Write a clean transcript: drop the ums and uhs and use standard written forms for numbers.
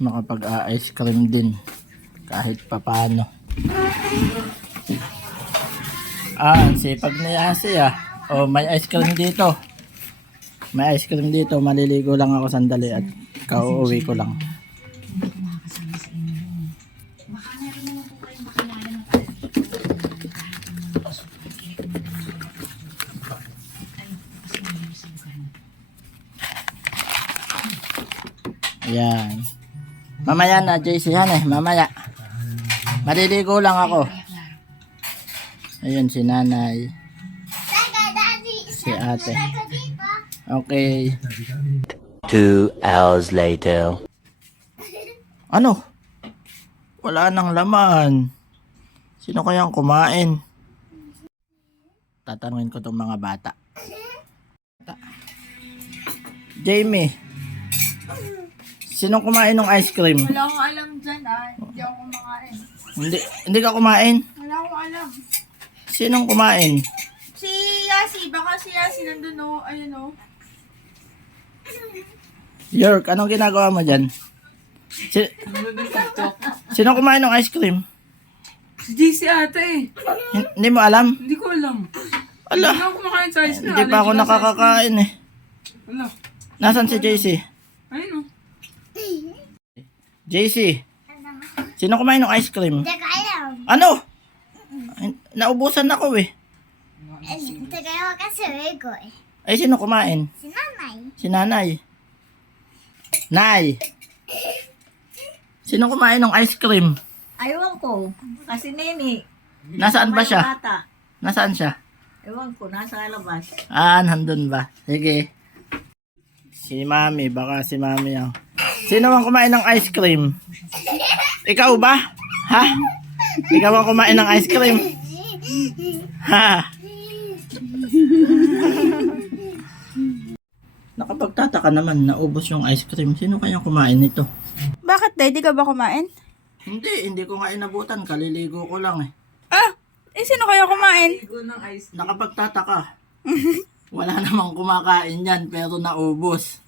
makapag-ice cream din kahit papano. Ang sipag ni Yasi Oh, may ice cream dito. May ice cream dito. Maliligo lang ako sandali at kauuwi ko lang. Ayan. Mamaya na, JC yan mamaya. Maliligo lang ako. Ayun si nanay. Si ate. Okay. 2 hours later. Ano? Wala nang laman. Sino kayang kumain? Tatanungin ko tong mga bata. Jamie. Sinong kumain ng ice cream? Wala akong alam dyan Hindi ako kumakain. Hindi ka kumain? Wala akong alam. Sinong kumain? Si Yasi. Baka si Yasi nandun Ayun York, anong ginagawa mo dyan? Sino kumain ng ice cream? Si JC ate Hindi mo alam? Hindi ko alam. Ala, Hindi ako kumakain sa ice cream. hindi pa ako nakakakain Wala. Nasaan si JC? Ayun JC, sino kumain ng ice cream? Hindi ko alam. Ano? Naubusan ako Hindi ko kasi ko Ay, sino kumain? Si nanay. Si nanay. Nay! Sino kumain ng ice cream? Ewan ko. Kasi nini. Nasaan ba siya? Bata. Nasaan siya? Ewan ko. Nasa labas. Nandun ba? Sige. Si mami, baka si mami Sino ang kumain ng ice cream? Ikaw ba? Ha? Ikaw ang kumain ng ice cream? Ha? Nakapagtataka naman, naubos yung ice cream. Sino kayang kumain nito? Bakit, Day? Di ka ba kumain? Hindi ko nga inabutan. Kaliligo ko lang Sino kaya kumain? Nakapagtataka. Wala namang kumakain yan, pero naubos.